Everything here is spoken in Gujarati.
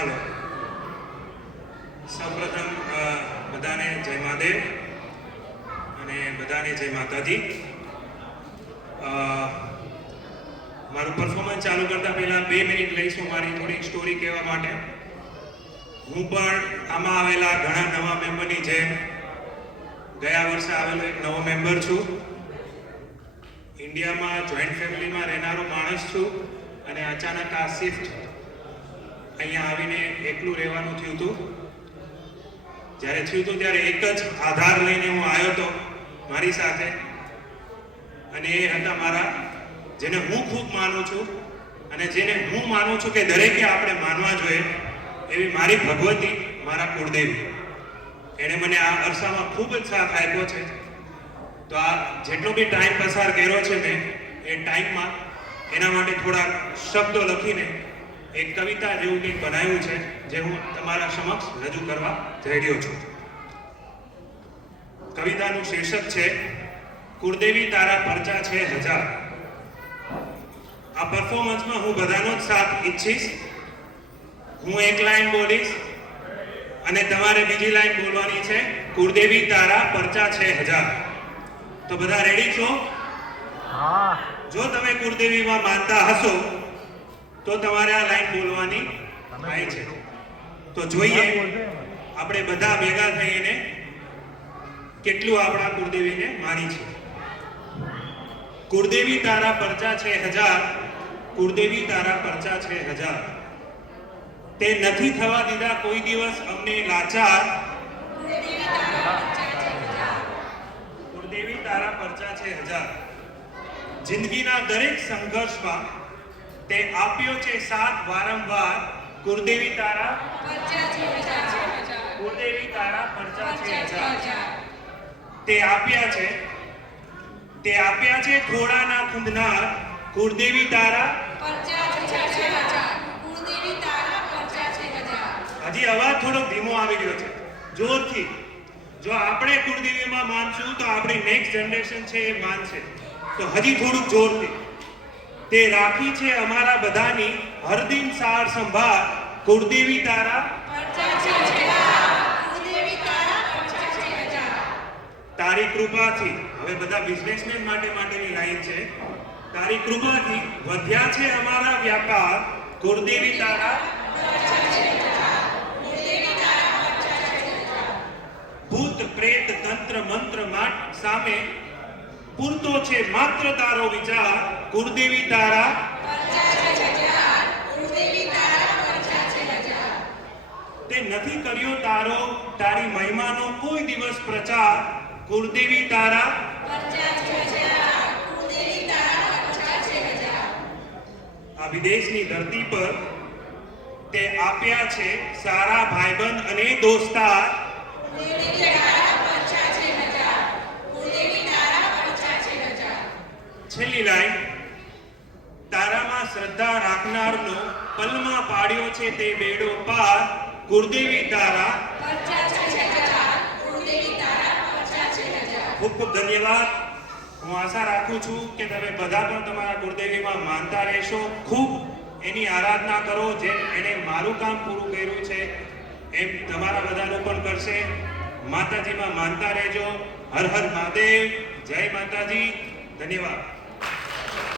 હલો, સૌપ્રથમ બધાને જય મહાદેવ અને બધાને જય માતાજી. મારું પરફોર્મન્સ ચાલુ કરતા પહેલા 2 મિનિટ લઈશું મારી થોડી સ્ટોરી કહેવા માટે. હું પણ આમાં આવેલા ઘણા નવા મેમ્બરની જેમ ગયા વર્ષે આવેલો એક નવો મેમ્બર છું. ઇન્ડિયામાં જોઈન્ટ ફેમિલીમાં રહેનારો માણસ છું અને અચાનક આ શિફ્ટ અહીંયા આવીને એકલું રહેવાનું થયું હતું. જ્યારે થયું હતું ત્યારે એક જ આધાર લઈને હું આવ્યો હતો મારી સાથે, અને એ હતા મારા, જેને હું ખૂબ માનું છું અને જેને હું માનું છું કે દરેકે આપણે માનવા જોઈએ એવી મારી ભગવતી, મારા કુળદેવી. એણે મને આ અરસામાં ખૂબ જ સાથ આપ્યો છે. તો આ જેટલો બી ટાઈમ પસાર કર્યો છે મેં એ ટાઈમમાં એના માટે થોડા શબ્દો લખીને એક કવિતા જેવું કંઈક બનાવ્યું છે, જે હું તમારા સમક્ષ રજૂ કરવા જઈ રહ્યો છું. કવિતાનું શીર્ષક છે કુળદેવી તારા પરચા છે હજાર. આ પરફોર્મન્સમાં હું બધાનો જ સાથ ઈચ્છીશ. હું એક લાઈન બોલીશ અને તમારે બીજી લાઈન બોલવાની છે, કુળદેવી તારા પરચા છે હજાર. તો બધા રેડી છો? જો તમે કુળદેવીમાં માનતા હશો તો તમારે આ લાઈન બોલવાની થાય છે. તો જોઈએ આપણે બધા ભેગા થઈને કેટલું આપણા કુળદેવીને માની છે. કુળદેવી તારા પરચા છે હજાર, કુળદેવી તારા પરચા છે હજાર. તે નથી થવા દીધા કોઈ દિવસ અમને લાચાર. કુળદેવી તારા પરચા છે હજાર. જિંદગીના દરેક સંઘર્ષમાં તે આપ્યો છે સાથ વારંવાર. કુળદેવી તારા પરચા છે હજાર, કુળદેવી તારા પરચા છે હજાર. તે આપ્યા છે ઘોડાના ખુંદનાર. કુળદેવી તારા પરચા છે હજાર, કુળદેવી તારા પરચા છે હજાર. હજી અવાજ થોડો ધીમો આવી ગયો છે, જોરથી. જો આપણે કુળદેવીમાં માનશું તો આપણી નેક્સ્ટ જનરેશન છે એ માનશે. તો હજી થોડુંક જોરથી. તે રાખી છે અમારા બધાની હરદિન સાર સંભાળ. કુળદેવી તારા પરચા છે હજાર, કુળદેવી તારા પરચા છે હજાર. તારી કૃપાથી, હવે બધા બિઝનેસમેન માટેની લાઈન છે. તારી કૃપાથી વધ્યા છે અમારા વ્યાપાર. કુળદેવી તારા પરચા છે હજાર, કુળદેવી તારા પરચા છે હજાર. ભૂત પ્રેત તંત્ર મંત્ર માટ સામે પૂરતો છે માત્ર તારો વિચાર. કુળદેવી તારા પરચા છે હજાર, કુળદેવી તારા પરચા છે હજાર. તે નથી કર્યો તારી મહિમાનો કોઈ દિવસ પ્રચાર. કુળદેવી તારા પરચા છે હજાર, કુળદેવી તારા પરચા છે હજાર. આ વિદેશની ધરતી પર તે આપ્યા છે સારા ભાઈબંધ અને દોસ્તાર. કુળદેવી તારા પરચા છે હજાર, કુળદેવી તારા પરચા છે હજાર. છેલ્લી લાઈન. તારામાં શ્રદ્ધા રાખનારનો પલમાં પાડ્યો છે તે બેડો પાર. કુળદેવી તારા પરચા છે હજાર, કુળદેવી તારા પરચા છે હજાર. ખૂબ ખૂબ ધન્યવાદ. હું આશા રાખું છું કે તમે બધા પણ તમારા કુળદેવીમાં માનતા રહેશો. ખૂબ એની આરાધના કરો. જેમ એણે મારું કામ પૂરું કર્યું છે એમ તમારા બધાનું પણ કરશે. માતાજીમાં માનતા રહેજો. હર હર મહાદેવ. જય માતાજી. ધન્યવાદ.